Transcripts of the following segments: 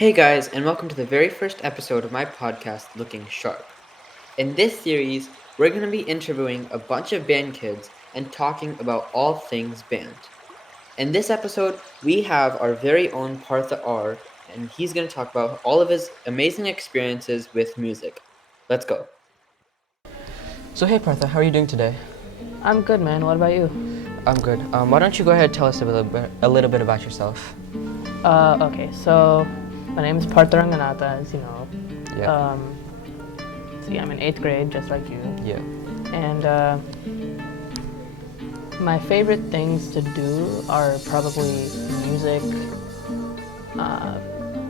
Hey guys, and welcome to the very first episode of my podcast, Looking Sharp. In this series, we're going to be interviewing a bunch of band kids and talking about all things band. In this episode, we have our very own Partha R, and he's going to talk about all of his amazing experiences with music. Let's go. So hey Partha, how are you doing today? I'm good, man. What about you? I'm good. Why don't you go ahead and tell us a little bit about yourself? Okay, so my name is Partha Ranganatha, as you know. Yeah. I'm in 8th grade, just like you. Yeah. And my favorite things to do are probably music.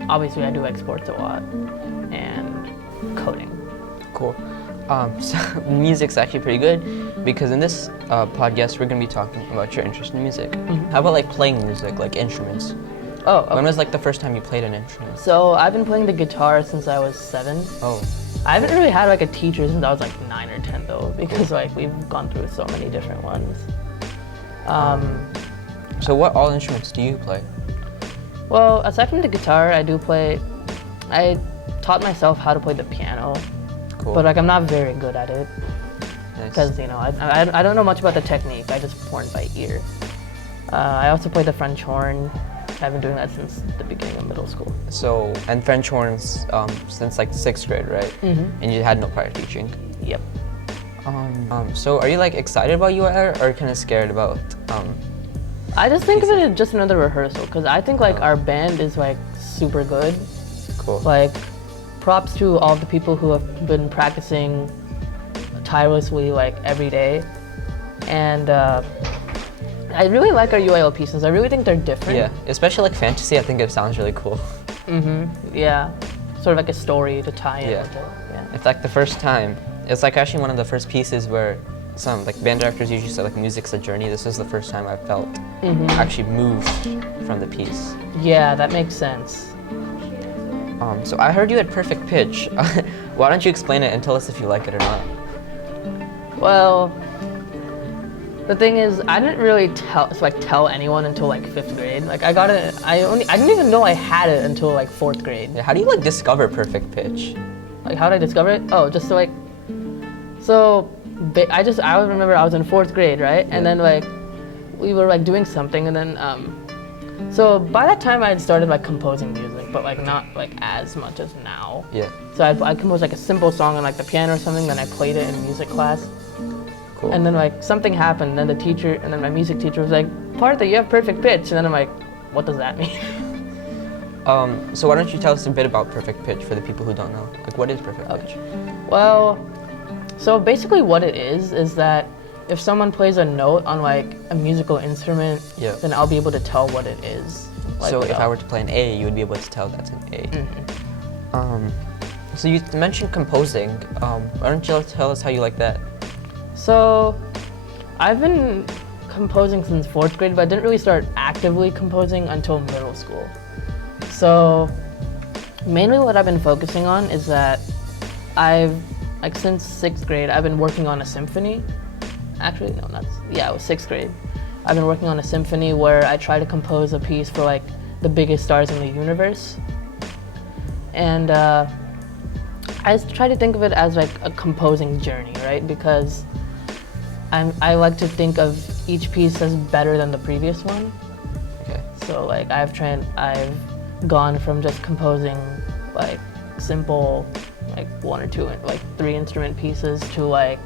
Obviously, I do like sports a lot, and coding. Cool. So music's actually pretty good because in this podcast we're gonna be talking about your interest in music. Mm-hmm. How about like playing music, like instruments? Oh, okay. When was like the first time you played an instrument? So I've been playing the guitar since I was 7. Oh. I haven't really had like a teacher since I was like 9 or 10 though, because like we've gone through so many different ones. So what all instruments do you play? Well, aside from the guitar, I taught myself how to play the piano, Cool. but like I'm not very good at it Nice. because I don't know much about the technique. I just learn by ear. I also play the French horn. I've been doing that since the beginning of middle school. So and French horns since like 6th grade, right? Mm-hmm. And you had no prior teaching. Yep. So are you like excited about UIR or kind of scared about? I just think of it as just another rehearsal because I think like our band is like super good. Cool. Like, props to all the people who have been practicing tirelessly like every day, and I really like our UIL pieces. I really think they're different. Yeah, especially like fantasy. I think it sounds really cool. Yeah, sort of like a story to tie in Yeah. with it. Yeah. It's like the first time. It's like actually one of the first pieces where some like band directors usually say like music's a journey. This is the first time I felt actually moved from the piece. Yeah, that makes sense. So I heard you had perfect pitch. Why don't you explain it and tell us if you like it or not? Well, the thing is, I didn't really tell anyone until like 5th grade. Like I didn't even know I had it until like 4th grade. Yeah, how do you like discover perfect pitch? Like how did I discover it? Oh, just I remember I was in 4th grade, right? And then like we were like doing something, and then so by that time I had started like composing music, but like not like as much as now. Yeah. So I composed like a simple song on like the piano or something, then I played it in music class. Cool. And then like something happened, and then my music teacher was like, Partha, you have perfect pitch. And then I'm like, what does that mean? So why don't you tell us a bit about perfect pitch for the people who don't know? Like what is perfect pitch? Well, so basically what it is that if someone plays a note on like a musical instrument, Yeah. then I'll be able to tell what it is. Like, So if I were to play an A, you would be able to tell that's an A. So you mentioned composing. Why don't you tell us how you like that? So I've been composing since 4th grade, but I didn't really start actively composing until middle school. So mainly what I've been focusing on is that since 6th grade, I've been working on a symphony. Actually, no, it was 6th grade. I've been working on a symphony where I try to compose a piece for like the biggest stars in the universe. And I try to think of it as like a composing journey, right? Because I like to think of each piece as better than the previous one. Okay. So like I've gone from just composing like simple like 1 or 2 like 3 instrument pieces to like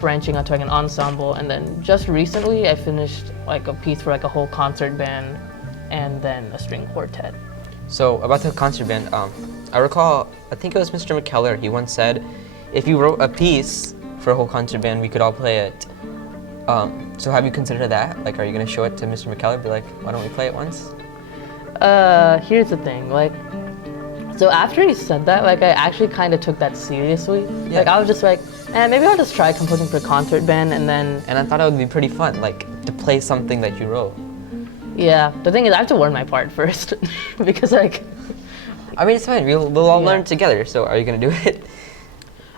branching out to like an ensemble, and then just recently I finished like a piece for like a whole concert band and then a string quartet. So about the concert band, I recall, I think it was Mr. McKellar, he once said, if you wrote a piece for a whole concert band, we could all play it. So have you considered that? Like, are you gonna show it to Mr. McKellar, be like, why don't we play it once? Here's the thing, like, so after he said that, like I actually kind of took that seriously. Yeah. Like I was just like, maybe I'll just try composing for a concert band, and then. And I thought it would be pretty fun, like, to play something that you wrote. Yeah, the thing is I have to learn my part first, because like. I mean, it's fine, we'll all learn together, so are you gonna do it?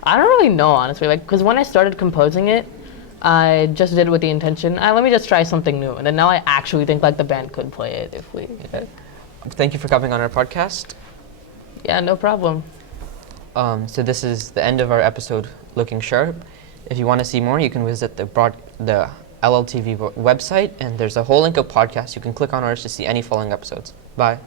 I don't really know, honestly, like, because when I started composing it, I just did it with the intention, let me just try something new, and then now I actually think like the band could play it if we. thank you for coming on our podcast. Yeah, no problem. So this is the end of our episode, Looking Sharp. If you want to see more, you can visit the LLTV website, and there's a whole link of podcasts. You can click on ours to see any following episodes. Bye.